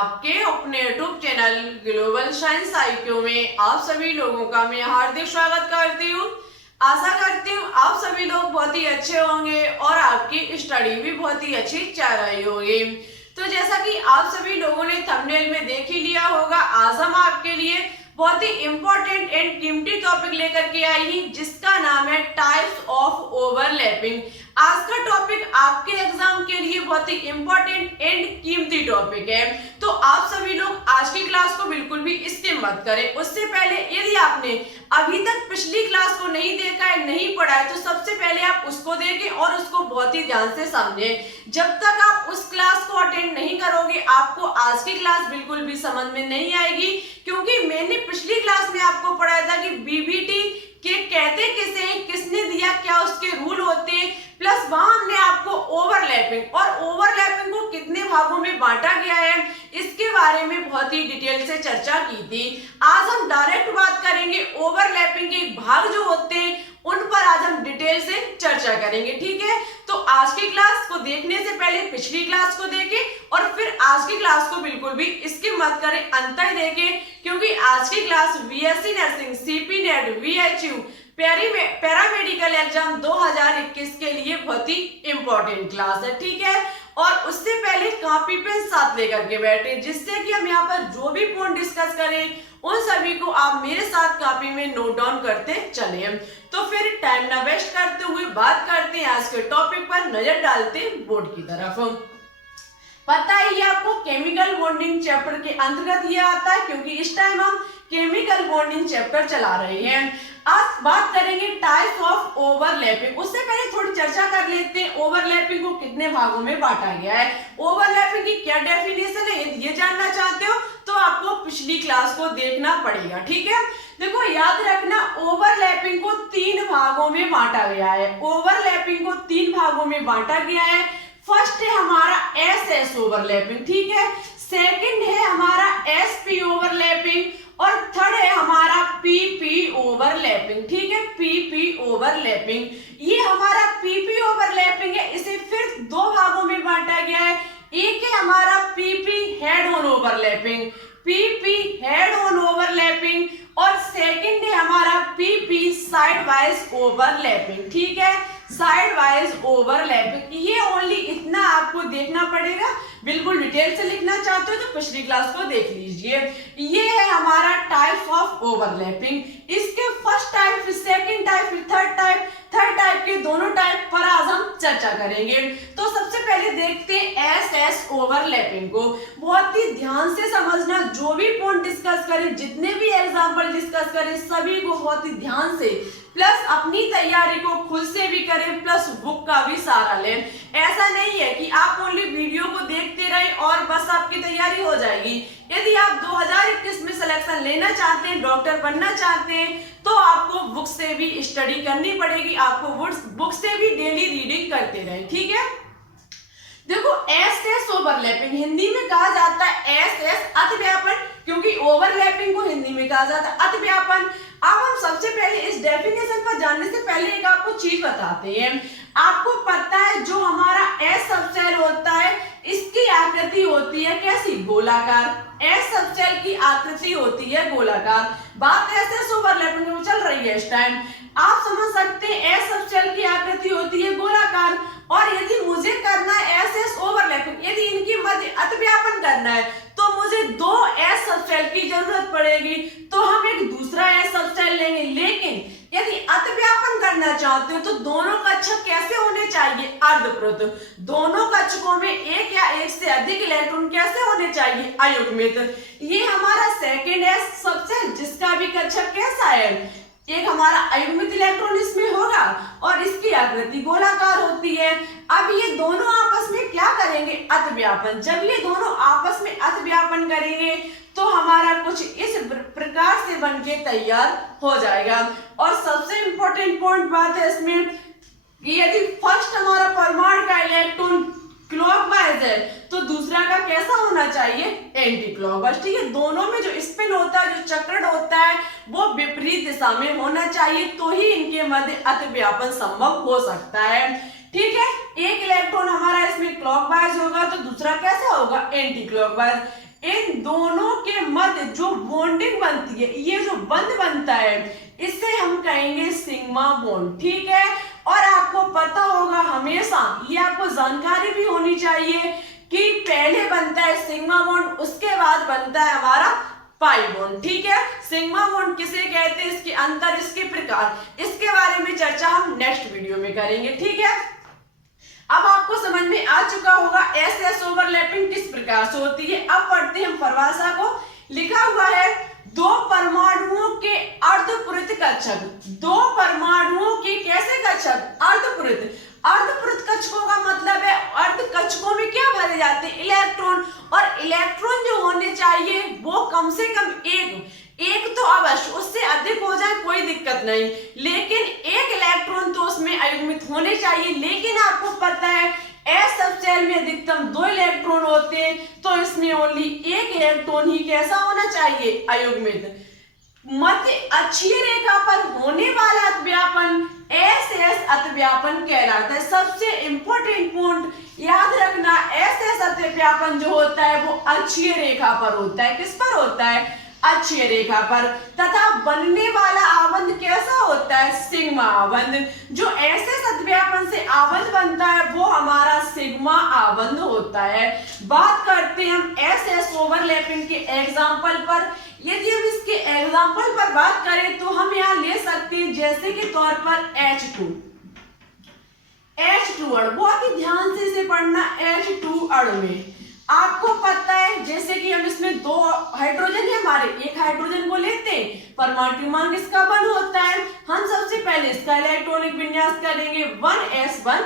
आपके अपने YouTube channel global science IQ में आप सभी लोगों का मैं हार्दिक स्वागत करती हूँ। आशा करती हूँ आप सभी लोग बहुत ही अच्छे होंगे और आपकी स्टडी भी बहुत ही अच्छी चल रही होगी। तो जैसा कि आप सभी लोगों ने थंबनेल में देख ही लिया होगा, आज हम आपके लिए बहुत ही इंपॉर्टेंट एंड कीमती टॉपिक लेकर के आई हैं, जिसका नाम है टाइप्स ऑफ ओवरलैपिंग। आज का टॉपिक आपके एग्जाम के लिए बहुत ही इंपॉर्टेंट एंड कीमती टॉपिक है, तो आप सभी लोग आज की क्लास को बिल्कुल भी स्किप मत करें। उससे पहले यदि आपने अभी तक पिछली क्लास को नहीं देखा है, नहीं पढ़ा है, तो सबसे पहले आप उसको देखें और उसको बहुत ही ध्यान से समझें। जब तक आप उस क्लास को अटेंड नहीं करोगे, आपको आज की क्लास बिल्कुल भी समझ में नहीं आएगी, क्योंकि मैंने पिछली क्लास में आपको पढ़ाया था कि बीबीटी के कहते किसे हैं, किसने दिया, क्या उसके रूल होते हैं, प्लस वहां हमने आपको ओवरलैपिंग और ओवरलैपिंग को कितने भागों में बांटा गया है इसके बारे में बहुत ही डिटेल से चर्चा की थी। आज हम डायरेक्ट बात करेंगे ओवरलैपिंग के भाग जो होते हैं उन पर आज हम डिटेल से चर्चा करेंगे, ठीक है। तो आज की क्लास को देखने से पहले पिछली क्लास को देखें और फिर आज की क्लास को बिल्कुल भी स्किप मत करें, अंत ही देखें, क्योंकि आज की class BSc nursing, CP net, VHU paramedical exam 2021 के लिए बहुत ही इंपॉर्टेंट क्लास है, ठीक है। और उससे पहले कॉपी पेन साथ लेकर के बैठे, जिससे कि हम यहाँ पर जो भी पॉइंट डिस्कस करें उन सभी को आप मेरे साथ कॉपी में नोट डाउन करते चले। तो फिर टाइम ना वेस्ट करते हुए बात करते हैं आज के टॉपिक पर, नजर डालते हैं बोर्ड की तरफ। पता है ये आपको केमिकल बॉन्डिंग चैप्टर के अंतर्गत ये आता है, क्योंकि इस टाइम हम केमिकल बॉन्डिंग चैप्टर चला रहे हैं। आज बात करेंगे टाइप्स ऑफ ओवरलैपिंग। उससे पहले थोड़ी चर्चा कर लेते हैं ओवरलैपिंग को कितने भागों में बांटा गया है, ओवरलैपिंग की क्या डेफिनेशन है, ये जानना चाहते हो तो आपको पिछली क्लास को देखना पड़ेगा, ठीक है। देखो याद रखना, ओवरलैपिंग को 3 भागों में बांटा गया है। ओवरलैपिंग को 3 भागों में बांटा गया है। फर्स्ट है हमारा SS ओवरलैपिंग, ठीक है। सेकंड है हमारा SP ओवरलैपिंग और थर्ड है हमारा PP ओवरलैपिंग, ठीक है। PP ओवरलैपिंग, ये हमारा PP ओवरलैपिंग है, इसे फिर 2 भागों में बांटा गया है। एक है हमारा PP head on overlapping, PP head on overlapping, और सेकंड है हमारा PP साइड वाइज ओवरलैपिंग, ठीक है। साइड वाइज ओवरलैपिंग, ये ओनली इतना आपको देखना पड़ेगा। बिल्कुल डिटेल से लिखना चाहते हो तो पिछली क्लास को देख लीजिए। ये है हमारा टाइप्स ऑफ ओवरलैपिंग। इसके फर्स्ट टाइप, फिर सेकंड टाइप, फिर थर्ड टाइप के दोनों टाइप पर आज हम चर्चा करेंगे। तो सबसे पहले देखते हैं SS ओवरलैपिंग को। बहुत ही ध्यान से समझना, जो भी पॉइंट डिस्कस करें, जितने भी एग्जाम्पल डिस्कस करें, सभी को बहुत ही ध्यान से, प्लस अपनी तैयारी को खुद से भी करें, प्लस बुक का भी सहारा लें। ऐसा नहीं है कि आप ओनली वीडियो को देखते रहें और बस आपकी तैयारी हो जाएगी। यदि आप 2021 में सिलेक्शन लेना चाहते हैं, डॉक्टर बनना चाहते हैं, तो आपको बुक से भी स्टडी करनी पड़ेगी, आपको बुक से भी डेली रीडिंग करते रहें, ठीक है। देखो SS ओवरलैपिंग हिंदी में कहा जाता है SS अतिव्यापन, क्योंकि ओवरलैपिंग को हिंदी में कहा जाता है अतिव्यापन। अब हम सबसे पहले इस डेफिनेशन पर जानने से पहले एक आपको चीज बताते हैं। आपको पता है जो हमारा S सबसेल होता है, इसकी आकृति होती है कैसी, गोलाकार। S सबसेल की आकृति होती है गोलाकार। बात SS ओवरलैपिंग में चल रही है इस टाइम, आप समझ सकते हैं S सबसेल की आकृति होती है गोलाकार, और यदि मुझे करना है SS ओवरलैपिंग, यदि इनकी मध्य अतिव्यापन करना है, तो मुझे 2 S सबसेल की जरूरत पड़ेगी, तो हम एक दूसरा S सबसेल लेंगे। लेकिन यदि अतिव्यापन करना चाहते हो तो दोनों कक्षक कैसे होने चाहिए, अर्धप्रोत। दोनों कक्षकों में एक या एक से अधिक इलेक्ट्रॉन कैसे होने चाहिए, अयुग्मित। ये हमारा सेकंड S सबसेल, जिसका भी कक्षक कैसा है, एक हमारा अयुग्मित इलेक्ट्रॉन इसमें होगा और इसकी आकृति गोलाकार होती है। अब ये दोनों आपस में क्या करेंगे, अतिव्यापन। जब ये दोनों आपस में अतिव्यापन करेंगे तो हमारा कुछ इस प्रकार से बनके तैयार हो जाएगा। और सबसे इंपॉर्टेंट पॉइंट बात है इसमें कि यदि फर्स्ट हमारा परमाणु का इलेक्ट्रॉन क्लॉकवाइज है, तो दूसरा का कैसा होना चाहिए, एंटी क्लॉकवाइज, ठीक है। दोनों में जो स्पिन होता है, जो चक्रण होता है, वो विपरीत दिशा में होना चाहिए, तो ही इनके मध्य अतिव्यापन संभव हो सकता है, ठीक है। एक इलेक्ट्रॉन हमारा इसमें क्लॉकवाइज होगा तो दूसरा कैसा होगा, एंटी क्लॉकवाइज। इन दोनों के मध्य जो बॉन्डिंग बनती है, ये जो बंध बनता है, इसे हम कहेंगे सिग्मा बॉन्ड। ठीक है, और आपको पता होगा हमेशा, ये आपको जानकारी भी होनी चाहिए कि पहले बनता है सिग्मा बॉन्ड, उसके बाद बनता है हमारा पाई बॉन्ड। ठीक है, सिग्मा बॉन्ड किसे कहते हैं, इसके अंतर, इसके प्रकार, इसके बारे में चर्चा हम नेक्स्ट वीडियो में करेंगे। ठीक है, अब आपको समझ में आ चुका होगा एस एस ओवरलैपिंग किस प्रकार से होती है। अब पढ़ते हैं हम परिभाषा को। लिखा हुआ है दो परमाणुओं के अर्धपूरित कक्षक, दो परमाणुओं के कैसे कक्षक, अर्धपूरित। अर्धपूरित कक्षकों का मतलब है अर्ध कक्षकों में क्या भरे जाते हैं, इलेक्ट्रॉन, और इलेक्ट्रॉन जो होने चाहिए वो कम से कम एक तो अवश्य, उससे अधिक हो जाए कोई दिक्कत नहीं, लेकिन एक इलेक्ट्रॉन तो उसमें अयुग्मित होने चाहिए। लेकिन आपको पता है एस सब सेल में अधिकतम 2 इलेक्ट्रॉन होते हैं, तो इसमें ओनली एक इलेक्ट्रॉन ही कैसा होना चाहिए, अयुग्मित। मध्य अक्षीय रेखा पर होने वाला अतिव्यापन एस एस अतिव्यापन कहलाता है। सबसे इंपॉर्टेंट पॉइंट याद रखना, एस एस अतिव्यापन जो होता है वो अक्षीय रेखा पर होता है। किस पर होता है, अक्षीय रेखा पर। तथा बनने वाला आबंध कैसा होता है, सिग्मा आबंध। जो ऐसे अतिव्यापन से आबंध बनता है वो हमारा सिग्मा आबंध होता है। बात करते हैं हम एस एस ओवरलैपिंग के एग्जाम्पल पर। यदि हम इसके एग्जाम्पल पर बात करें तो हम यहाँ ले सकते हैं जैसे कि तौर पर H2 अणु, बहुत ही ध्यान से इसे पढ़ना। H2 अणु में आपको पता है जैसे कि हम इसमें 2 हाइड्रोजन है हमारे, एक हाइड्रोजन को लेते हैं, परमाणु क्रमांक इसका 1 होता है। हम सबसे पहले इसका इलेक्ट्रॉनिक विन्यास करेंगे, 1s1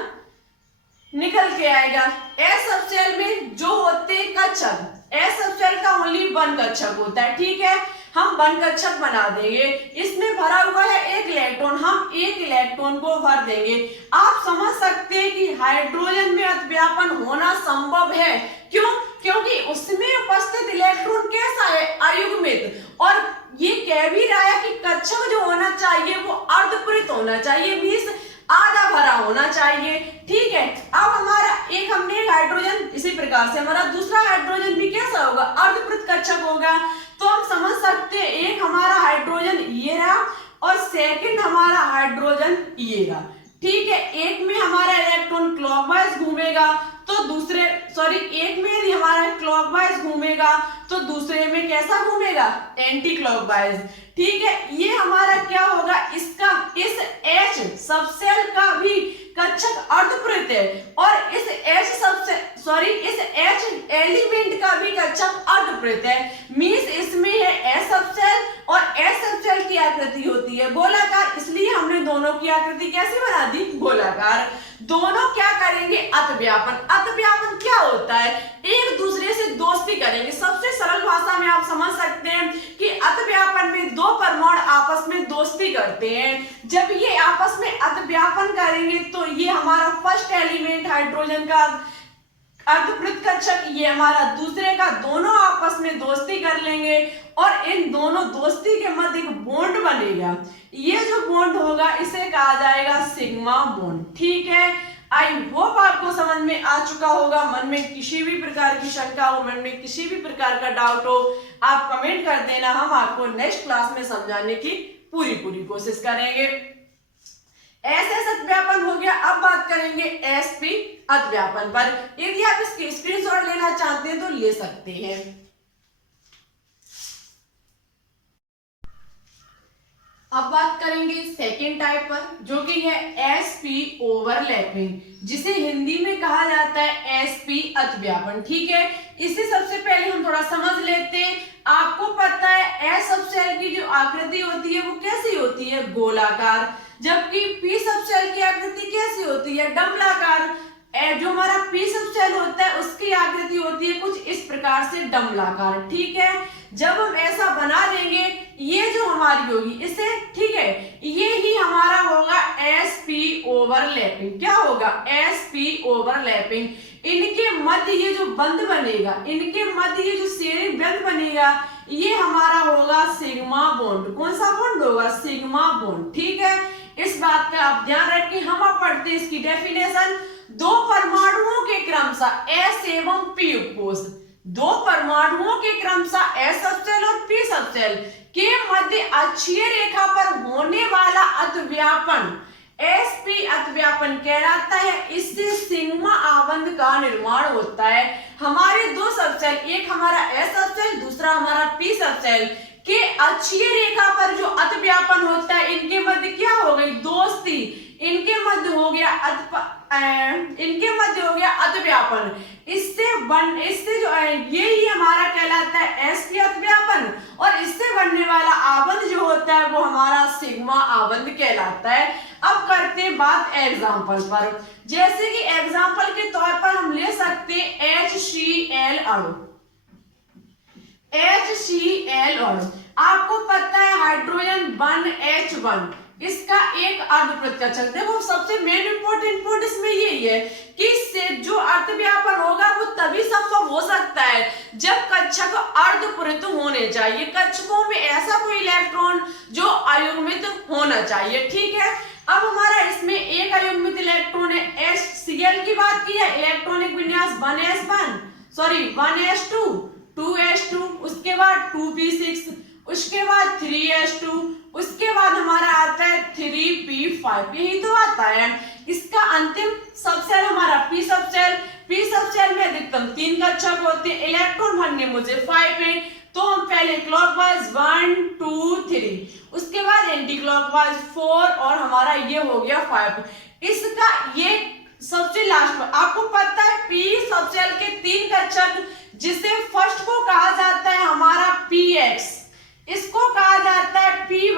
निकल के आएगा। एस सब सेल में जो होते हैं कक्षक, एस सब सेल का ओनली 1 कक्षक होता है। ठीक है, हम 1 कक्षक बना देंगे, इसमें भरा हुआ है 1 इलेक्ट्रॉन, हम 1 इलेक्ट्रॉन को भर देंगे। आप समझ सकते हैं कि हाइड्रोजन में अतिव्यापन होना संभव है। क्यों? क्योंकि उसमें उपस्थित इलेक्ट्रॉन कैसा है, अयुग्मित, और ये कह भी रहा है कि कक्षक जो होना चाहिए वो अर्धपूरित होना चाहिए, मींस आधा भरा होना चाहिए। ठीक है, अब हमारा एक हमने हाइड्रोजन, इसी प्रकार से हमारा दूसरा हाइड्रोजन भी कैसा होगा, अर्धपूरित कक्षक होगा। तो हम समझ सकते हैं एक हमारा हाइड्रोजन ये रहा और सेकंड हमारा हाइड्रोजन ये रहा। ठीक है, एक में हमारा इलेक्ट्रॉन क्लॉकवाइज घूमेगा तो दूसरे, एक में यदि हमारा क्लॉकवाइज घूमेगा तो दूसरे में कैसा घूमेगा, एंटी क्लॉकवाइज। ठीक है, ये हमारा क्या होगा, इसका इस H सबसेल का भी कक्षक अर्धपूरित है और इस इस H एलिमेंट का भी कक्षक अर्धपूरित है। मींस इसमें है S सबसेल और S सबसेल की आकृति होती है गोलाकार, इसलिए हमने दोनों की आकृति कैसे बना दी, गोलाकार। दोनों क्या करेंगे, अतिव्यापन। अतिव्यापन क्या होता है, एक दूसरे से दोस्ती करेंगे। सबसे सरल भाषा में आप समझ सकते हैं कि अतिव्यापन में 2 परमाणु आपस में दोस्ती करते हैं। जब ये आपस में अतिव्यापन करेंगे तो ये हमारा फर्स्ट एलिमेंट हाइड्रोजन का अर्धपूरित कक्षक, ये हमारा दूसरे का, दोनों आपस में दोस्ती कर लेंगे और इन दोनों दोस्ती के मध्य एक बॉन्ड बनेगा। ये जो बॉन्ड होगा इसे कहा जाएगा सिग्मा बॉन्ड। ठीक है, आई होप आपको समझ में आ चुका होगा। मन में किसी भी प्रकार की शंका हो, मन में किसी भी प्रकार का डाउट हो, आप कमेंट कर देना, हम आपको नेक्स्ट क्लास में समझाने की पूरी कोशिश करेंगे। एस अतिव्यापन हो गया। अब बात करेंगे SP अतिव्यापन पर। यदि आप इसकी स्क्रीनशॉट लेना चाहते हैं तो ले सकते हैं। अब बात करेंगे सेकेंड टाइप पर, जो कि है SP ओवरलैपिंग, जिसे हिंदी में कहा जाता है SP अतिव्यापन। ठीक है, इसे सबसे पहले हम थोड़ा समझ लेते हैं। आपको पता है S सबसेल की जो आकृति होती है वो कैसी होती है, गोलाकार, जबकि P सबसेल की आकृति कैसी होती है, डमलाकार। जो हमारा P सबसेल होता है उसकी आकृति होती है कुछ इस प्रकार से, डमलाकार। ठीक है, जब हम ऐसा बना देंगे, ये जो हमारी होगी इसे, ठीक है, ये ही हमारा होगा SP ओवरलैपिंग। क्या होगा, SP ओवरलैपिंग। इनके मध्य ये जो बंध बनेगा, इनके मध्य ये जो शेयरिंग बंध बनेगा, ये हमारा होगा सिग्मा बॉन्ड। कौन सा बॉन्ड होगा, सिग्मा बॉन्ड। ठीक है, इस बात का आप ध्यान रखें। हम अब पढ़ते हैं इसकी डेफिनेशन। 2 परमाणुओं के क्रमशः S एवं P उपकोष, दो परमाणुओं के क्रमशः एस सबसेल और पी सबसेल के मध्य अक्षीय रेखा पर होने वाला अतिव्यापन एसपी अतिव्यापन कहलाता है। इससे सिग्मा आबंध का निर्माण होता है। हमारे दो सबसेल, एक हमारा एस सबसेल, दूसरा हमारा पी सबसेल के अक्षीय रेखा पर जो अतिव्यापन होता है, इनके मध्य क्या हो गई? दोस्ती। इनके मध्य हो गया अतिव्यापन। इससे जो यही हमारा कहलाता है एस पी अतिव्यापन, और इससे बनने वाला आबंध जो होता है वो हमारा सिग्मा आबंध कहलाता है। अब करते हैं बात एग्जाम्पल पर। जैसे कि एग्जाम्पल के तौर पर हम ले सकते हैं HCl अणु। HCl अणु, आपको पता है हाइड्रोजन 1H1, इसका एक अर्ध प्रतिकर्षक। देखो सबसे मेन इंपॉर्टेंट पॉइंट इसमें यही है कि इससे जो अतिव्यापन होगा वो तभी संभव हो सकता है जब कक्षक अर्धपूरित होने चाहिए। कक्षकों में ऐसा कोई इलेक्ट्रॉन जो अयुग्मित होना चाहिए, ठीक है। अब हमारा इसमें एक अयुग्मित इलेक्ट्रॉन है। HCl की बात की है, इलेक्ट्रॉनिक विन्यास 1s2, 2s2, उसके बाद 2p6, उसके बाद 3s2, उसके बाद हमारा आता है 3p5, यही तो आता है। इसका अंतिम सबसेल हमारा पी सबसेल। पी सबसेल में अधिकतम 3 कक्षक होते हैं, इलेक्ट्रॉन भरने मुझे 5 है, तो हम पहले क्लॉकवाइज 1 2 3, उसके बाद एंटी क्लॉकवाइज 4 और हमारा ये हो गया 5। इसका ये सबसे लास्ट पर आपको पता है पी सबसेल के 3 कक्षक, जिसे फर्स्ट को कहा जाता है हमारा px, इसको कहा जाता है py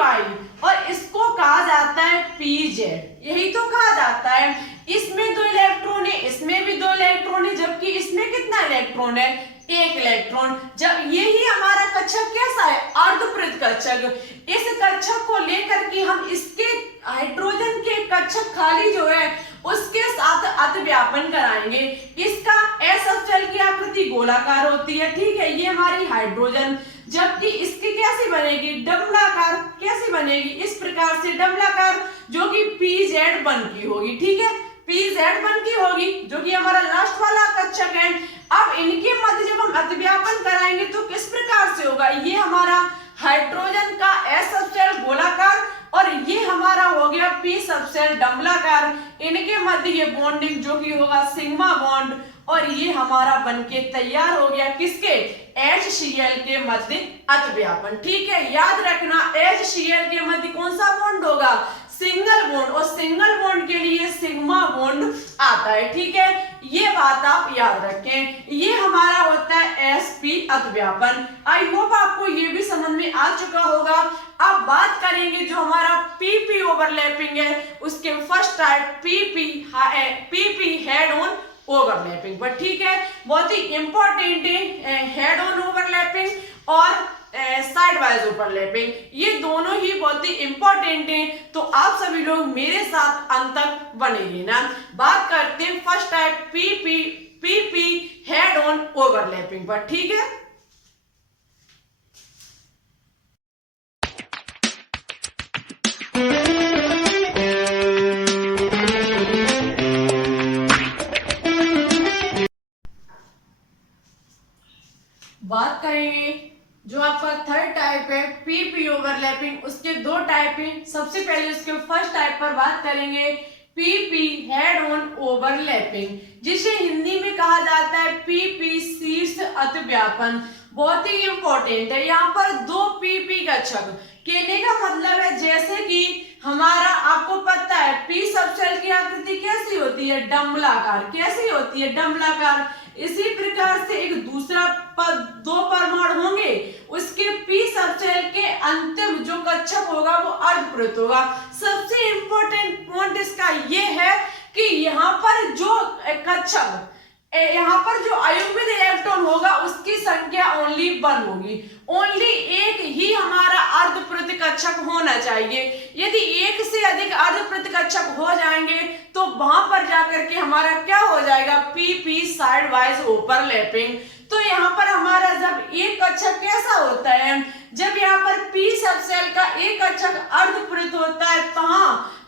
और इसको कहा जाता है pz, यही तो कहा जाता है। इसमें 2 इलेक्ट्रॉन है, इसमें भी 2 इलेक्ट्रॉन है, जबकि इसमें कितना इलेक्ट्रॉन है? 1 इलेक्ट्रॉन। जब यही हमारा कक्षक कैसा है? अर्धपृत कक्षक। इस कक्षक को लेकर के हम इसके हाइड्रोजन के कक्षक खाली जो है उसके साथ अतिव्यापन कराएंगे। इसका एस सबसेल की आकृति गोलाकार होती है, ठीक है, ये हमारी हाइड्रोजन, जबकि इसकी कैसी बनेगी? डबलाकार। कैसी बनेगी? इस प्रकार से डबलाकार, जो कि pz1 की होगी, ठीक है, pz1 की होगी, जो कि हमारा लास्ट वाला कक्षक है। अब इनके मध्य जब हम अतिव्यापन कराएंगे तो किस प्रकार से होगा? ये हमारा हाइड्रोजन का एस सबसेल गोलाकार और ये हमारा हो गया पी सबसेल डबलाकार। इनके मध्य ये बॉन्डिंग जो कि होगा सिग्मा बॉन्ड, और ये हमारा बनके तैयार हो गया किसके? HCl के मध्य अतिव्यापन, ठीक है। याद रखना HCl के मध्य कौन सा बॉन्ड होगा? सिंगल बॉन्ड, और सिंगल बॉन्ड के लिए सिग्मा बॉन्ड आता है, ठीक है, ये बात आप याद रखें। ये हमारा होता है sp अतिव्यापन। आई होप आपको ये भी समझ में आ चुका होगा। अब बात करेंगे जो हमारा pp ओवरलैपिंग है, उसके first type pp head on overlapping पर, ठीक है, बहुत ही इंपॉर्टेंट है हेड ऑन ओवरलैपिंग और साइड वाइज ओवरलैपिंग, ये दोनों ही बहुत ही इंपॉर्टेंट हैं। तो आप सभी लोग मेरे साथ अंत तक बने रहना। बात करते हैं first type pp head on overlapping पर, ठीक है। बात करेंगे जो आपका थर्ड टाइप है पीपी ओवरलैपिंग, उसके 2 टाइप हैं। सबसे पहले उसके फर्स्ट टाइप पर बात करेंगे पीपी हेड ऑन ओवरलैपिंग, जिसे हिंदी में कहा जाता है पीपी शीर्ष अतिव्यापन। बहुत ही इंपॉर्टेंट है। यहाँ पर 2 पीपी कक्षक, कहने का मतलब है जैसे कि हमारा आपको पता है पी सबसेल की आकृति कैसी होती है? डंबलाकार। कैसी होती है? डंबलाकार। इसी प्रकार से एक दूसरा 2 परमाणु होंगे, उसके पी सबसेल के अंतिम जो कक्षक होगा वो अर्धपूरित होगा। सबसे इंपॉर्टेंट पॉइंट इसका ये है कि यहाँ पर जो कक्षक, यहाँ पर जो अयुग्मित इलेक्ट्रॉन होगा उसकी संख्या ओनली 1 होगी। ओनली एक ही हमारा अर्धपूरित कक्षक होना चाहिए। यदि एक से अधिक अर्धपूरित कक्षक हो जाएंगे तो वहां पर जाकर के हमारा क्या हो जाएगा? PP side wise overlapping. तो यहाँ पर हमारा जब एक कक्षक कैसा होता है? जब यहाँ पर पी सबसेल का एक कक्षक अर्धपूरित होता है तो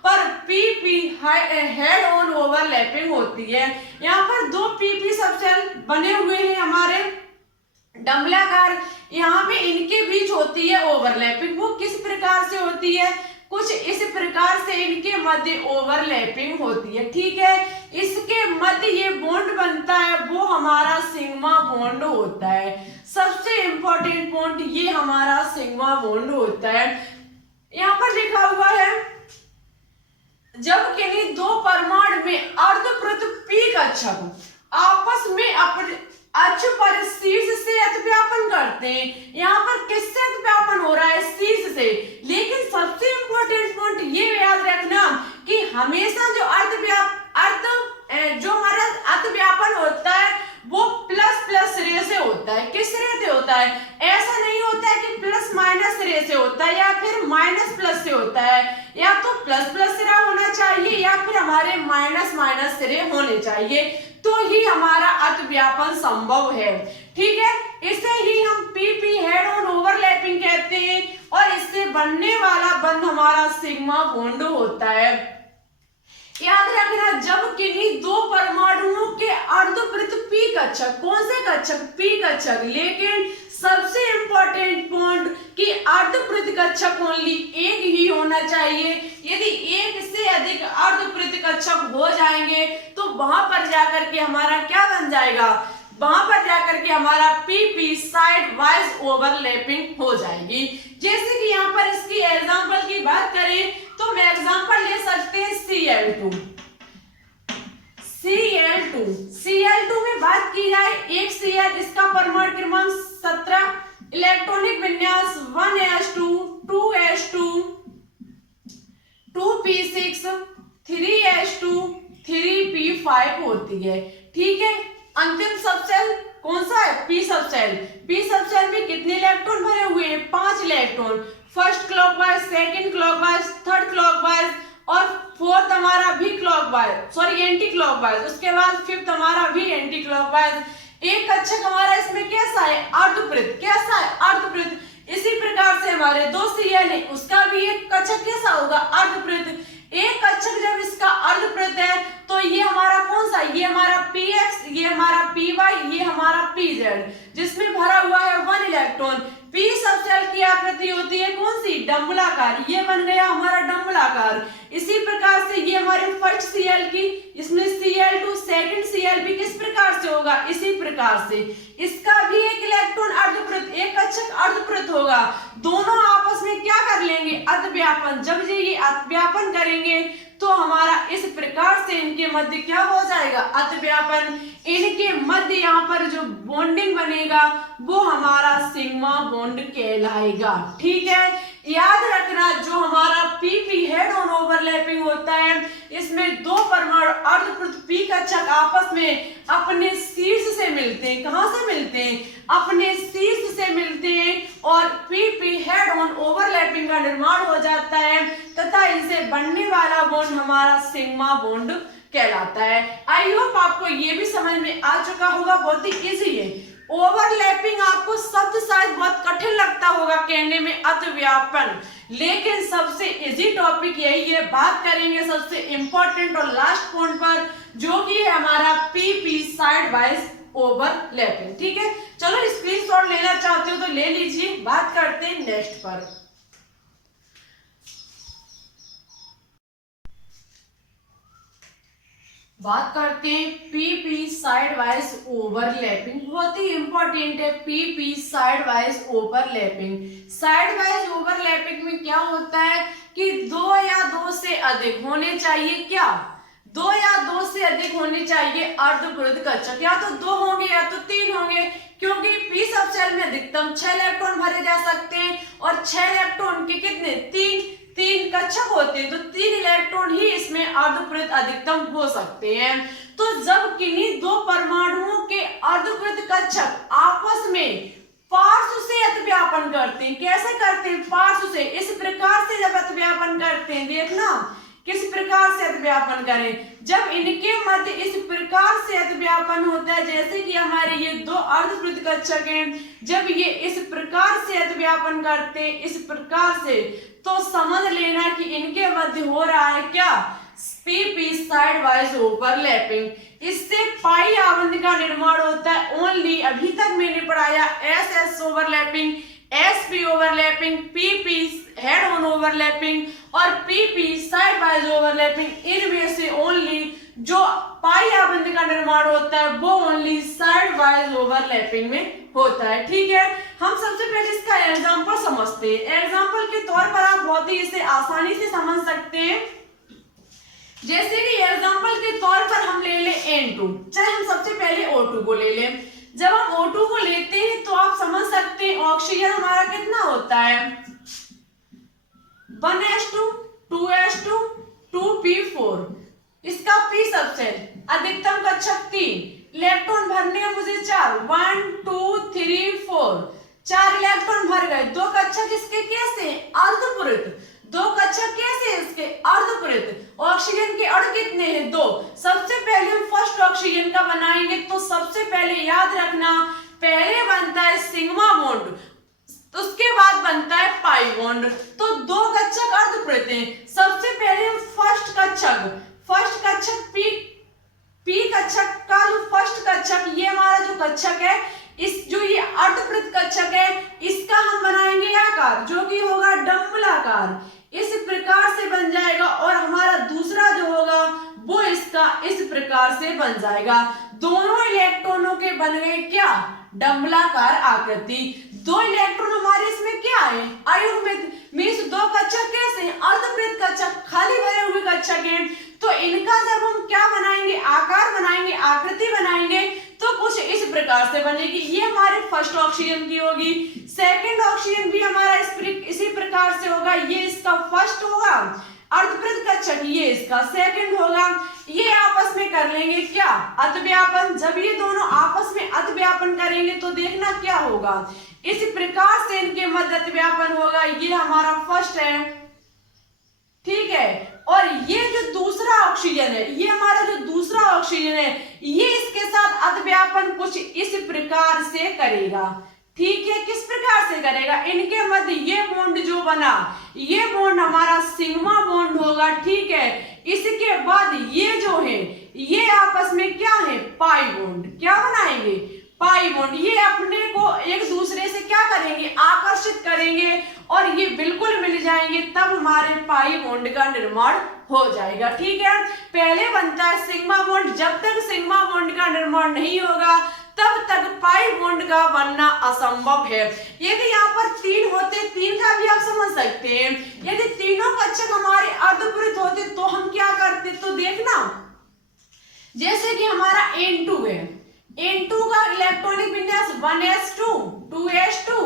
पर पीपी हेड ऑन ओवरलैपिंग होती है। यहाँ पर 2 पीपी सबसेल बने हुए हैं हमारे, डंबलाकार, यहाँ पे इनके बीच होती है ओवरलैपिंग। वो किस प्रकार से होती है? कुछ इस प्रकार से इनके मध्य ओवरलैपिंग होती है, ठीक है। इसके मध्य ये बॉन्ड बनता है, वो हमारा सिग्मा बॉन्ड होता है। सबसे इंपॉर्टेंट पॉइंट ये हमारा सिग्मा बॉन्ड होता है। यहाँ पर लिखा हुआ है जब किन्हीं दो परमाणु में अर्धवृत्त पी कक्षक आपस में अपने अक्ष पर शीर्ष से अतिव्यापन करते हैं। यहाँ पर किससे अतिव्यापन हो रहा है? शीर्ष से। लेकिन सबसे इंपॉर्टेंट पॉइंट ये याद रखना कि हमेशा जो जो हमारा अतिव्यापन होता है वो प्लस प्लस सिरे से होता है। किस सिरे से होता है? ऐसा नहीं होता है कि प्लस माइनस सिरे से होता है या फिर माइनस प्लस से होता है। या तो प्लस प्लस सिरा होना चाहिए या फिर हमारे माइनस माइनस सिरे होने चाहिए, तो ही हमारा अतिव्यापन संभव है, ठीक है। इसे ही हम पीपी हेड ऑन ओवरलैपिंग कहते हैं और इससे बनने वाला बंध हमारा सिग्मा बॉन्ड होता है। याद रखना जब किन्हीं दो परमाणुओं के अर्धवृत्त पी कक्षक, कौन से कक्षक? पी कक्षक। लेकिन सबसे इंपॉर्टेंट पॉइंट कि अर्धवृत्त कक्षक ओनली एक ही होना चाहिए। यदि एक से अधिक अर्धवृत्त कक्षक हो जाएंगे तो वहां पर जाकर के हमारा क्या बन जाएगा? वहां पर जाकर के हमारा पीपी साइड वाइज ओवरलैपिंग हो जाएगी। जैसे कि यहाँ पर इसकी एग्जांपल की बात करें तो हम एग्जांपल ले सकते हैं Cl2। Cl2 में बात की जाए, एक Cl इसका परमाणु क्रमांक 17, इलेक्ट्रॉनिक विन्यास 1s2 2s2 2p6 3s2 3p5 होती है, ठीक है। अंतिम सबसेल कौन सा है? P subshell. पी सबसेल में कितने इलेक्ट्रॉन भरे हुए हैं? 5 electron. First clockwise, second clockwise, third clockwise और फोर्थ हमारा भी क्लॉकवाइज, एंटी क्लॉकवाइज। उसके बाद फिफ्थ हमारा भी एंटी क्लॉकवाइज। एक कक्षक हमारा इसमें कैसा है? अर्धवृत्त। कैसा है? अर्धवृत्त। इसी प्रकार से हमारे दो Cl है, उसका भी एक कक्षक कैसा होगा? अर्धवृत्त। एक कक्षक जब इसका अर्धवृत्त है तो ये हमारा कौन सा? ये हमारा px, ये हमारा py, ये हमारा pz, जिसमें भरा हुआ है 1 इलेक्ट्रॉन। पी सबसेल की आकृति होती है कौन सी? डंबलाकार। ये बन गया हमारा डंबलाकार। इसी प्रकार से ये हमारे फर्स्ट Cl की, इसमें Cl2 सेकंड Cl भी किस प्रकार से होगा? इसी प्रकार से इसका भी एक इलेक्ट्रॉन अर्धवृत्त, एक कक्षक अर्धवृत्त होगा। दोनों आपस में क्या कर लेंगे? अतिव्यापन। जब ये अतिव्यापन करेंगे तो हमारा इस प्रकार से इनके मध्य क्या हो जाएगा? अतिव्यापन। इनके मध्य यहाँ पर जो बॉन्डिंग बनेगा वो हमारा सिग्मा बॉन्ड कहलाएगा, ठीक है। याद रखना जो हमारा पीपी हेड ऑन ओवरलैपिंग होता है इसमें दो परमाणु अर्धवृत्त पी कक्षक आपस में अपने शीर्ष से मिलते हैं। कहां से मिलते हैं? अपने शीर्ष से मिलते हैं और पीपी हेड ऑन ओवरलैपिंग का निर्माण हो जाता है तथा इनसे बनने वाला बॉन्ड हमारा सिग्मा बॉन्ड कहलाता है। आई होप आपको ये भी समझ में आ चुका होगा, बहुत ही इजी है। ओवरलैपिंग आपको शब्द शायद बहुत कठिन लगता होगा कहने में, अतिव्यापन, लेकिन सबसे इजी टॉपिक यही है। बात करेंगे सबसे इंपॉर्टेंट और लास्ट पॉइंट पर जो कि है हमारा पीपी साइड वाइज ओवरलैपिंग, ठीक है। चलो स्क्रीनशॉट लेना चाहते हो तो ले लीजिए। बात करते हैं नेक्स्ट पर। बात करते हैं पीपी साइड वाइज ओवरलैपिंग, बहुत ही इंपॉर्टेंट है PP side wise overlapping. Side wise overlapping में क्या होता है कि दो या दो से अधिक होने चाहिए, क्या? दो या दो से अधिक होने चाहिए अर्धवृत्त कक्षक, या तो दो होंगे या तो तीन होंगे, क्योंकि पी सबसेल में अधिकतम 6 इलेक्ट्रॉन भरे जा सकते हैं और 6 इलेक्ट्रॉन के कितने? तीन कक्षक होते हैं, तो 3 इलेक्ट्रॉन ही इसमें अर्धवृत्त अधिकतम हो सकते हैं। तो जब किन्हीं दो परमाणुओं के अर्धवृत्त कक्षक आपस में पार्श्व से अतिव्यापन करते हैं, कैसे करते हैं? पार्श्व से। इस प्रकार से जब अतिव्यापन करते हैं, देखना किस प्रकार से अतिव्यापन करें। जब इनके मध्य इस प्रकार से अतिव्यापन होता है, जैसे कि हमारे ये दो अर्धवृत्त कक्षक हैं, जब ये इस प्रकार से अतिव्यापन करते हैं, इस प्रकार से, तो समझ लेना कि इनके मध्य हो रहा है क्या? PP side wise overlapping. इससे पाई आबंध का निर्माण होता है ओनली। अभी तक मैंने पढ़ाया SS overlapping, SP overlapping, PP head on overlapping और PP साइड वाइज ओवरलैपिंग। इनमें से ओनली जो पाई आबंध का निर्माण होता है वो ओनली साइड वाइज ओवरलैपिंग में होता है। ठीक है, हम सबसे पहले इसका एग्जांपल समझते हैं। एग्जांपल के तौर पर आप बहुत ही इसे आसानी से समझ सकते हैं। जैसे कि एग्जांपल के तौर पर हम ले ले N2, चाहे हम सबसे पहले O2 को ले लें। जब हम O2 को लेते हैं तो आप समझ सकते हैं ऑक्सीजन हमारा कितना होता है 1s2 2s2 2p4। इसका p सबसेट अधिकतम कक्षक 3, इलेक्ट्रॉन भरने हैं मुझे 4, 1 2 3 4, 4 इलेक्ट्रॉन भर गए। 2 कक्षक इसके कैसे अर्धपूरित, 2 कक्षक कैसे इसके अर्धपूरित। ऑक्सीजन के अणु कितने हैं 2। सबसे पहले हम फर्स्ट ऑक्सीजन का बनाएंगे तो सबसे पहले याद रखना पहले बनता है सिग्मा बॉन्ड, तो उसके बाद बनता है पाई बॉन्ड। तो 2 कक्षक अर्धपूरित हैं। सबसे पहले हम फर्स्ट कक्षक p कक्षक का जो फर्स्ट कक्षक, ये हमारा जो कक्षक है, इस जो ये अर्धवृत्त कक्षक है, इसका हम बनाएंगे आकार जो कि होगा डंबलाकार। इस प्रकार से बन जाएगा और हमारा दूसरा जो होगा वो इसका इस प्रकार से बन जाएगा। दोनों इलेक्ट्रॉनों के बन गए क्या डंबलाकार आकृति। 2 इलेक्ट्रॉन हमारे इसमें क्या है अयुग्मित, मींस 2 कक्षक कैसे अर्धवृत्त कक्षक, खाली भरे हुए कक्षक हैं। तो इनका जब हम क्या बनाएंगे आकार बनाएंगे, आकृति बनाएंगे तो कुछ इस प्रकार से बनेगी। ये हमारे फर्स्ट ऑक्सीजन की होगी। सेकंड ऑक्सीजन भी हमारा इसी प्रकार से होगा। ये इसका फर्स्ट होगा अर्धवृत्त कक्षक, ये इसका सेकंड होगा। ये आपस में कर लेंगे क्या अतिव्यापन। जब ये दोनों आपस में अतिव्यापन करेंगे तो देखना क्या होगा, इस प्रकार से इनके मध्य अतिव्यापन होगा। ये हमारा फर्स्ट है, ठीक है। और ये जो दूसरा ऑक्सीजन है, ये हमारा जो दूसरा ऑक्सीजन है, ये इसके साथ अतिव्यापन कुछ इस प्रकार से करेगा। ठीक है, किस प्रकार से करेगा, इनके मध्य ये बॉन्ड जो बना, ये बॉन्ड हमारा सिग्मा बॉन्ड होगा। ठीक है, इसके बाद ये जो है ये आपस में क्या है पाई बॉन्ड, क्या बनाएंगे पाई बॉन्ड। ये अपने को एक दूसरे से क्या करेंगे आकर्षित करेंगे और ये बिल्कुल मिल जाएंगे, तब हमारे पाई बॉन्ड का निर्माण हो जाएगा। ठीक है, पहले बनता है सिग्मा बॉन्ड। जब तक सिग्मा बॉन्ड का निर्माण नहीं होगा तब तक पाई बॉन्ड का बनना असंभव है। यदि यहाँ पर 3 होते, 3 का भी आप समझ सकते हैं, यदि तीनों कक्षक हमारे अर्धपूरित होते तो हम क्या करते, तो देखना जैसे कि हमारा N2 है, N2 का इलेक्ट्रॉनिक विन्यास 1s2 2s2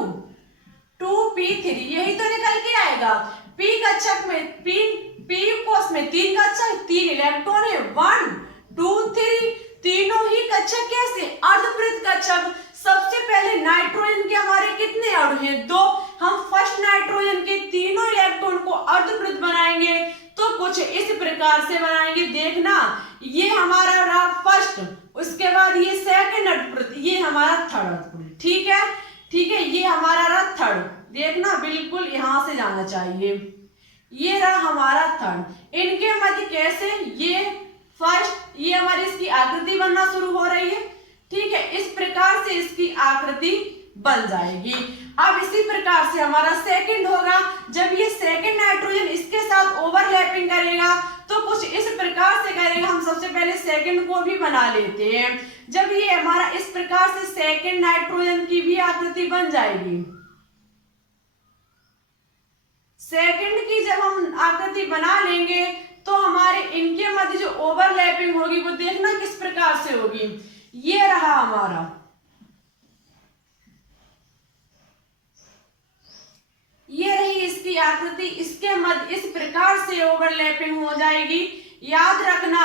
2p3, यही तो निकल के आएगा। p कक्षक में p कोष में 3 कक्षक, 3 इलेक्ट्रॉन है 1 2 3, तीनों ही कक्षक कैसे अर्धवृत्त कक्षक। सबसे पहले नाइट्रोजन के हमारे कितने अणु हैं 2। हम फर्स्ट नाइट्रोजन के तीनों इलेक्ट्रॉन को अर्धवृत्त बनाएंगे तो कुछ इस प्रकार से बनाएंगे। देखना ये हमारा रहा फर्स्ट, उसके बाद ये सेकंड अर्धवृत्त, ये हमारा थर्ड अर्धवृत्त। ठीक है, ठीक है, ये हमारा रहा थर्ड। देखना बिल्कुल यहां से जाना चाहिए। ये रहा हमारा थर्ड। इनके मध्य कैसे ये फर्स्ट, ये हमारी इसकी आकृति बनना शुरू हो रही है। ठीक है, इस प्रकार से इसकी आकृति बन जाएगी। अब इसी प्रकार से हमारा सेकंड होगा। जब ये सेकंड नाइट्रोजन इसके साथ ओवरलैपिंग करेगा तो कुछ इस प्रकार से करेगा। हम सबसे पहले सेकंड को भी बना लेते हैं। जब ये हमारा इस प्रकार से सेकंड नाइट्रोजन की भी आकृति बन जाएगी। सेकंड की जब हम आकृति बना लेंगे तो हमारे इनके मध्य जो ओवरलैपिंग होगी वो देखना किस प्रकार से होगी। ये रहा हमारा, ये रही इसकी आकृति, इसके मध्य इस प्रकार से ओवरलैपिंग हो जाएगी। याद रखना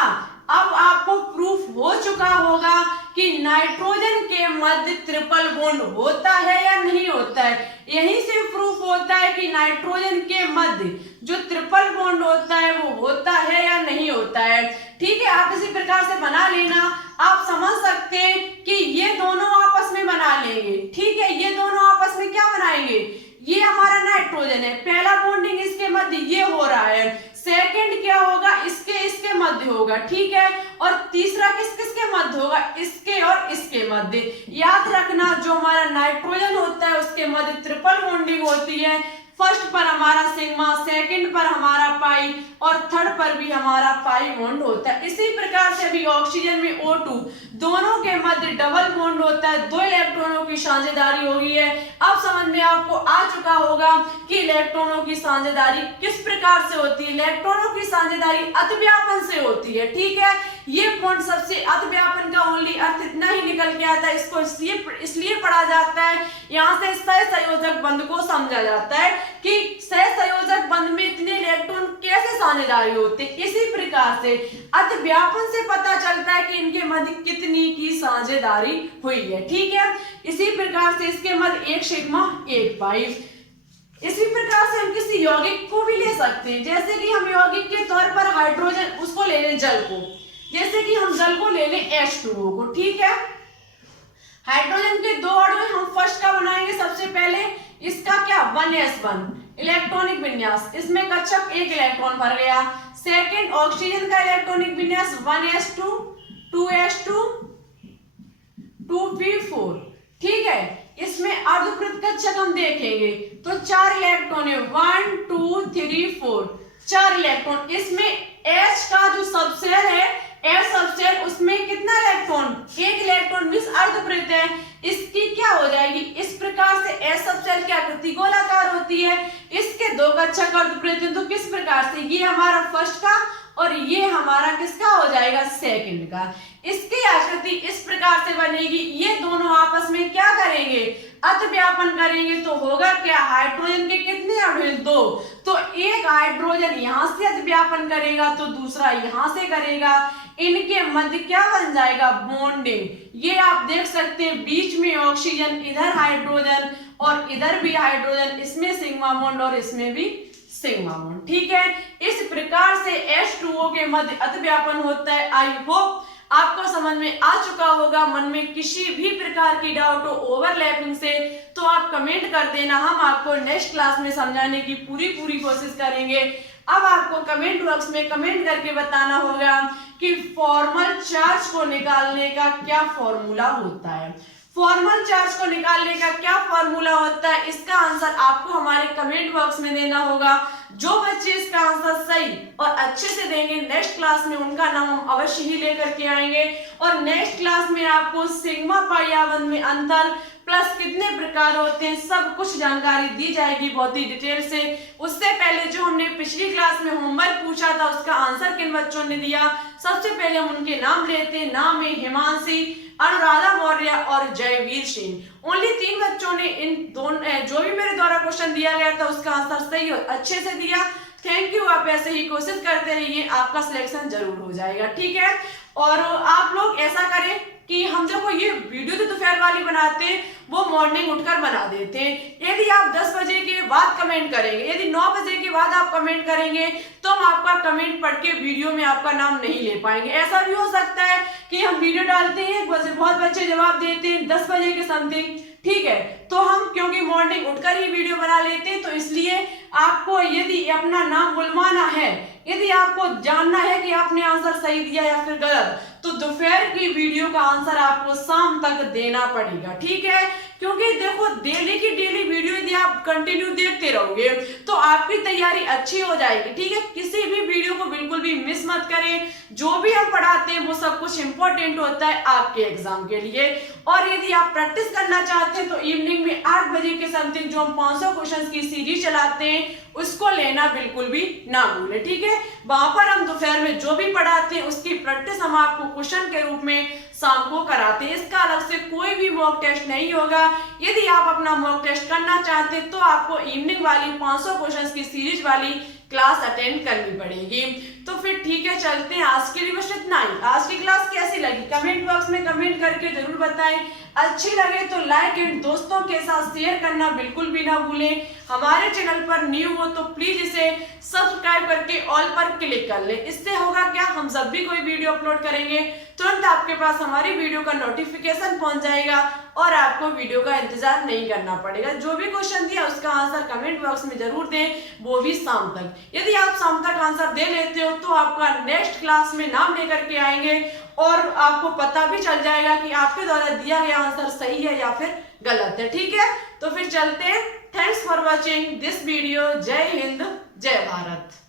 अब आपको प्रूफ हो चुका होगा कि नाइट्रोजन के मध्य ट्रिपल बॉन्ड होता है या नहीं होता है। यहीं से प्रूफ होता है कि नाइट्रोजन के मध्य जो ट्रिपल बॉन्ड होता है वो होता है या नहीं होता है। ठीक है, आप इसी प्रकार से बना लेना। आप समझ सकते हैं कि ये दोनों आपस में बना लेंगे। ठीक है, ये दोनों आपस में क्या बनाएंगे, ये हमारा नाइट्रोजन है, पहला बॉन्डिंग इसके मध्य ये हो रहा है। सेकंड क्या होगा, इसके मध्य होगा, ठीक है। और तीसरा किस किस के मध्य होगा, इसके और इसके मध्य। याद रखना जो हमारा नाइट्रोजन होता है उसके मध्य ट्रिपल बॉन्डिंग होती है। फर्स्ट पर हमारा सिग्मा, सेकंड पर हमारा पाई और थर्ड पर भी हमारा पाई बॉन्ड होता है। इसी प्रकार से भी ऑक्सीजन में O2 दोनों के मध्य डबल बॉन्ड होता है, 2 इलेक्ट्रॉनों की साझेदारी होगी है। अब समझ में आपको आ चुका होगा कि इलेक्ट्रॉनों की साझेदारी किस प्रकार से होती है। इलेक्ट्रॉनों की साझेदारी अतिव्यापन से होती है, ठीक है। ये पॉइंट सबसे अतिव्यापन का ओनली अर्थ इतना ही निकल के आता है, इसको इसलिए पढ़ा जाता है, यहाँ से सहसंयोजक बंध को समझा जाता है कि सहसंयोजक बंध में इतने इलेक्ट्रॉन कैसे साझेदारी होते हैं। इसी प्रकार से अतिव्यापन से पता चलता है कि इनके मध्य कितनी की साझेदारी हुई है, ठीक है। इसी प्रकार से इसके मध्य 1 सिग्मा 1 पाई। इसी प्रकार से हम किसी यौगिक को भी ले सकते हैं, जैसे कि हम यौगिक के तौर पर हाइड्रोजन उसको ले लें, जल को, जैसे कि हम जल को ले लें H2O को, ठीक है। हाइड्रोजन के 2 अणु हम फर्स्ट का बनाएंगे सबसे पहले, इसका क्या 1s1 इलेक्ट्रॉनिक विन्यास, इसमें कक्षक 1 इलेक्ट्रॉन भर गया। सेकंड ऑक्सीजन का इलेक्ट्रॉनिक विन्यास 1s2 2s2 2p4, ठीक है। इसमें अर्धवृत्त कक्षक हम देखेंगे तो 4 इलेक्ट्रॉन है, 1 2 3 4 4 इलेक्ट्रॉन। इसमें H का जो सबसेल है, H सबसेल, उसमें कितना इलेक्ट्रॉन, 1 इलेक्ट्रॉन मिस अर्धवृत्त है, इसकी क्या हो जाएगी। इस प्रकार से H सबसेल की आकृति गोलाकार होती है, इसके 2 कक्षक अर्धवृत्त हैं। तो किस प्रकार से, ये हमारा फर्स्ट का और ये हमारा किसका हो जाएगा, सेकंड का। इसकी आकृति इस प्रकार से बनेगी, ये दोनों आपस में क्या करेंगे, अतिव्यापन करेंगे। तो होगा क्या, हाइड्रोजन के कितने अणु हैं, 2, तो एक हाइड्रोजन यहां से अतिव्यापन करेगा तो दूसरा यहां से करेगा, इनके मध्य क्या बन जाएगा, बॉन्डिंग। ये आप देख सकते हैं बीच में ऑक्सीजन, इधर हाइड्रोजन और इधर भी हाइड्रोजन, इसमें सिग्मा बॉन्ड और इसमें भी सिग्मा बॉन्ड, ठीक है। इस प्रकार से H2O के मध्य अतिव्यापन होता है। आई होप आपको समझ में आ चुका होगा। मन में किसी भी प्रकार की डाउट हो ओवरलैपिंग से तो आप कमेंट कर देना, हम आपको नेक्स्ट क्लास में समझाने की पूरी कोशिश करेंगे। अब आपको कमेंट बॉक्स में कमेंट करके बताना होगा कि फॉर्मल चार्ज को निकालने का क्या फॉर्मूला होता है। फॉर्मल चार्ज को निकालने का क्या फॉर्मूला होता है, इसका आंसर आपको हमारे कमेंट बॉक्स में देना होगा। जो बच्चे इसका आंसर सही और अच्छे से देंगे, नेक्स्ट क्लास में उनका नाम हम अवश्य ही लेकर के आएंगे। और नेक्स्ट क्लास में आपको सिग्मा पाई आबंध में अंतर प्लस कितने प्रकार होते हैं, सब कुछ जानकारी दी जाएगी बहुत ही डिटेल से। उससे पहले जो हमने पिछली क्लास में होमवर्क पूछा था उसका आंसर किन बच्चों ने दिया, सबसे पहले हम उनके नाम लेते हैं। नाम है हिमांशी, अनुराधा मौर्य और जयवीर सिंह। ओनली 3 बच्चों ने इन दोनों जो भी मेरे द्वारा क्वेश्चन दिया गया था उसका आंसर सही और अच्छे से दिया। थैंक यू, आप ऐसे ही कोशिश करते रहिए, आपका सिलेक्शन जरूर हो जाएगा, ठीक है। और आप लोग ऐसा करें कि हम देखो ये वीडियो तो दोपहर वाली बनाते हैं, वो मॉर्निंग उठकर बना देते हैं। यदि आप 10 बजे के बाद कमेंट करेंगे, यदि 9 बजे के बाद आप कमेंट करेंगे तो हम आपका कमेंट पढ़ के वीडियो में आपका नाम नहीं ले पाएंगे। ऐसा भी हो सकता है कि हम वीडियो डालते हैं, बहुत बच्चे जवाब देते हैं 10 बजे के समथिंग, ठीक है। तो हम क्योंकि मॉर्निंग उठकर ही वीडियो बना लेते हैं, तो इसलिए आपको यदि अपना नाम बुलवाना है, यदि आपको जानना है कि आपने आंसर सही दिया या फिर गलत, तो दोपहर की वीडियो का आंसर आपको शाम तक देना पड़ेगा, ठीक है। क्योंकि देखो डेली की डेली वीडियो यदि आप कंटिन्यू देखते रहोगे तो आपकी तैयारी अच्छी हो जाएगी, ठीक है। किसी भी वीडियो को बिल्कुल भी मिस मत करें। जो भी हम पढ़ाते हैं वो सब कुछ इंपॉर्टेंट होता है आपके एग्जाम के लिए। और यदि आप प्रैक्टिस करना चाहते हैं तो इवनिंग में 8 बजे के समथिंग जो हम 500 क्वेश्चन की सीरीज चलाते हैं उसको लेना बिल्कुल भी ना भूलें, ठीक है। वहां पर हम दोपहर में जो भी पढ़ाते हैं उसकी प्रैक्टिस हम आपको क्वेश्चन के रूप में शाम को कराते हैं। इसका अलग से कोई भी मॉक टेस्ट नहीं होगा। यदि आप अपना मॉक टेस्ट करना चाहते हैं तो आपको इवनिंग वाली 500 क्वेश्चंस की सीरीज वाली क्लास अटेंड करनी पड़ेगी। तो फिर ठीक है, चलते हैं। आज के लिए बस इतना ही। आज की क्लास कैसी लगी कमेंट बॉक्स में कमेंट करके जरूर बताएं। अच्छी लगे तो लाइक एंड दोस्तों के साथ शेयर करना बिल्कुल भी ना भूलें। हमारे चैनल पर न्यू हो तो प्लीज इसे सब्सक्राइब करके ऑल पर क्लिक कर लें। इससे होगा क्या, हम जब भी कोई वीडियो अपलोड करेंगे तुरंत आपके पास हमारी वीडियो का नोटिफिकेशन पहुंच जाएगा और आपको वीडियो का इंतजार नहीं करना पड़ेगा। जो भी क्वेश्चन दिया उसका आंसर कमेंट बॉक्स में जरूर दें, वो भी शाम तक। यदि आप शाम तक आंसर दे लेते हो तो आपका नेक्स्ट क्लास में नाम लेकर के आएंगे और आपको पता भी चल जाएगा कि आपके द्वारा दिया गया आंसर सही है या फिर गलत है। ठीक है, तो फिर चलते हैं। Thanks for watching this video. जय हिंद, जय भारत।